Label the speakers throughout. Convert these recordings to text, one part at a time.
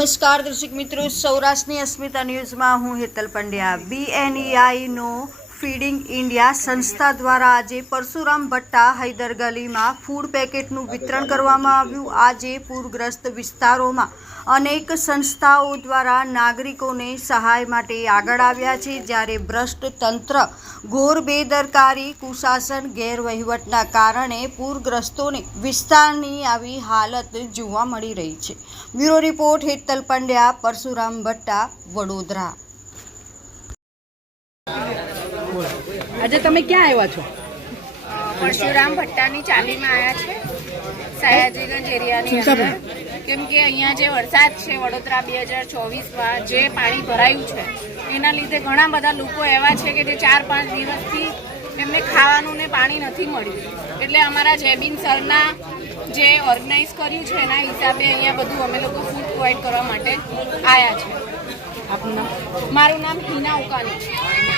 Speaker 1: નમસ્કાર દર્શક મિત્રો, સૌરાષ્ટ્રની અસ્મિતા ન્યૂઝમાં હું હેતલ પંડ્યા। BNEI નો ફીડિંગ ઇન્ડિયા સંસ્થા દ્વારા આજે પરશુરામ ભટ્ટા હૈદર ગલીમાં ફૂડ પેકેટનું વિતરણ કરવામાં આવ્યું। આજે પૂરગ્રસ્ત વિસ્તારોમાં અનેક સંસ્થાઓ દ્વારા નાગરિકોને સહાય માટે આગળ આવ્યા છે, જ્યારે ભ્રષ્ટ તંત્ર, ઘોર બેદરકારી, કુશાસન, ગેરવહીવટના કારણે પૂરગ્રસ્તોને વિસ્તારની આવી હાલત જોવા મળી રહી છે। Bureau report Hetal Pandya, Parshuram Bhatta, Vadodara.
Speaker 2: આજે તમે ક્યાં આવ્યા છો?
Speaker 3: પરશુરામ ભટ્ટાની ચાલીમાં આવ્યા છે, સયાજીગંજ એરિયાની અંદર, કેમ કે અહીંયા જે વરસાદ છે વડોદરા 2024માં જે પાણી ભરાયું છે એના લીધે ઘણા બધા લોકો એવા છે કે જે 4-5 દિવસથી એમને ખાવાનું ને પાણી નથી મળ્યું। એટલે અમારા જયબીન સરના જે ઓર્ગેનાઇઝ કર્યું છે એના હિસાબે અહીંયા બધું અમે લોકો ફૂડ પ્રોવાઈડ કરવા માટે આવ્યા છે।
Speaker 2: આપનું નામ?
Speaker 3: મારું નામ હિના ઉકાની છે।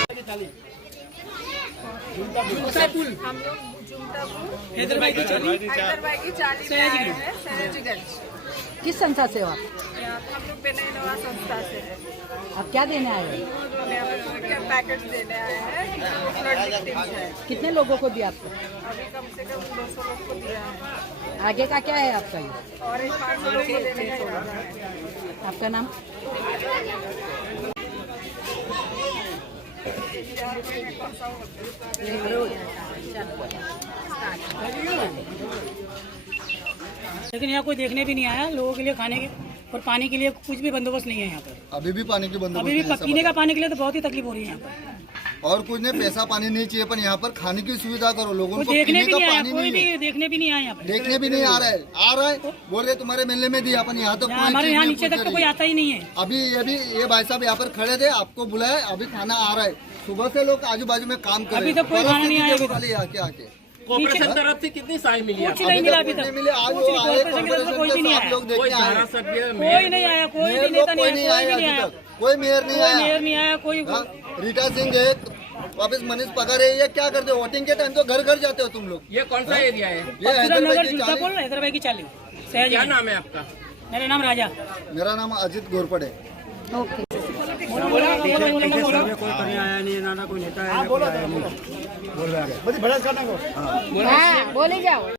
Speaker 4: हैदराबाद की चाली में आए हैं, सयाजीगंज।
Speaker 2: किस संस्था से हो आप?
Speaker 4: हम लोग बेनवा संस्था से हैं।
Speaker 2: आप क्या देने आए हो?
Speaker 4: हमें क्या पैकेट्स देने आए हैं, जो फ्लड विक्टिम्स हैं।
Speaker 2: कितने लोगों को दिया आपको?
Speaker 4: अभी कम से कम 200 लोग को दिया है
Speaker 2: आगे का क्या है आपका ये?
Speaker 4: और 500 लोग को देने का इरादा है।
Speaker 2: आपका नाम?
Speaker 5: लेकिन यहाँ कोई देखने भी नहीं आया। लोगों के लिए खाने के और पानी के लिए कुछ भी बंदोबस्त नहीं है यहाँ पर।
Speaker 6: अभी भी पानी की बंदोबस्त
Speaker 5: अभी भी
Speaker 6: नहीं है,
Speaker 5: पीने का पानी के लिए तो बहुत ही तकलीफ हो रही है यहाँ पर।
Speaker 6: और कुछ नहीं, पैसा पानी नहीं चाहिए, पर यहाँ पर खाने की सुविधा करो। लोगों
Speaker 5: कोई
Speaker 6: को
Speaker 5: देखने
Speaker 6: पीने
Speaker 5: भी
Speaker 6: का
Speaker 5: नहीं आया,
Speaker 6: पानी
Speaker 5: कोई
Speaker 6: नहीं
Speaker 5: भी
Speaker 6: है,
Speaker 5: देखने भी नहीं आया यहाँ पर।
Speaker 6: देखने भी नहीं आ रहा है। बोल रहे तुम्हारे मेले में दिया, अपन यहाँ तक कोई
Speaker 5: हमारे
Speaker 6: चीज
Speaker 5: यहाँ
Speaker 6: नहीं
Speaker 5: नीचे तक
Speaker 6: पहुंच
Speaker 5: तो कोई
Speaker 6: रही।
Speaker 5: आता ही नहीं है।
Speaker 6: अभी ये भाई साहब यहाँ पर खड़े थे, आपको बुलाया, अभी खाना आ रहा है। सुबह से लोग आजू बाजू में काम कर रहे
Speaker 5: अभी तक कोई खाना नहीं आया।
Speaker 6: आके आके
Speaker 7: कॉर्पोरेशन तरफ से कितनी सहाय मिली?
Speaker 5: कुछ नहीं मिला अभी तक।
Speaker 6: नहीं मिले। आज
Speaker 5: कुछ
Speaker 6: वो
Speaker 5: नहीं,
Speaker 6: आए,
Speaker 5: कॉर्पोरेशन की तरफ से कोई भी नहीं
Speaker 6: आप
Speaker 5: आया।
Speaker 6: लोग देखने आए।
Speaker 7: धारासभ्य
Speaker 5: कोई नहीं आया, कोई भी नेता नहीं आया, कोई भी नहीं आया,
Speaker 6: कोई मेयर नहीं
Speaker 5: कोई
Speaker 6: आया।
Speaker 5: मेयर नहीं आया, कोई
Speaker 6: हाँ, रीटा सिंह है, वापस मनीष पगार है। ये क्या करते हो? वोटिंग के टाइम तो घर घर जाते हो तुम लोग।
Speaker 7: ये कौन सा एरिया है?
Speaker 6: ये हैदराबाद
Speaker 5: नगर
Speaker 6: की
Speaker 5: जुलतापुर,
Speaker 6: चाली।
Speaker 5: हैदराबाद की चाली,
Speaker 7: क्या
Speaker 5: सयाजीगंज।
Speaker 7: नाम है आपका?
Speaker 5: मेरा नाम राजा।
Speaker 6: मेरा नाम अजित घोरपड़े।
Speaker 3: हाँ, बोले जाओ।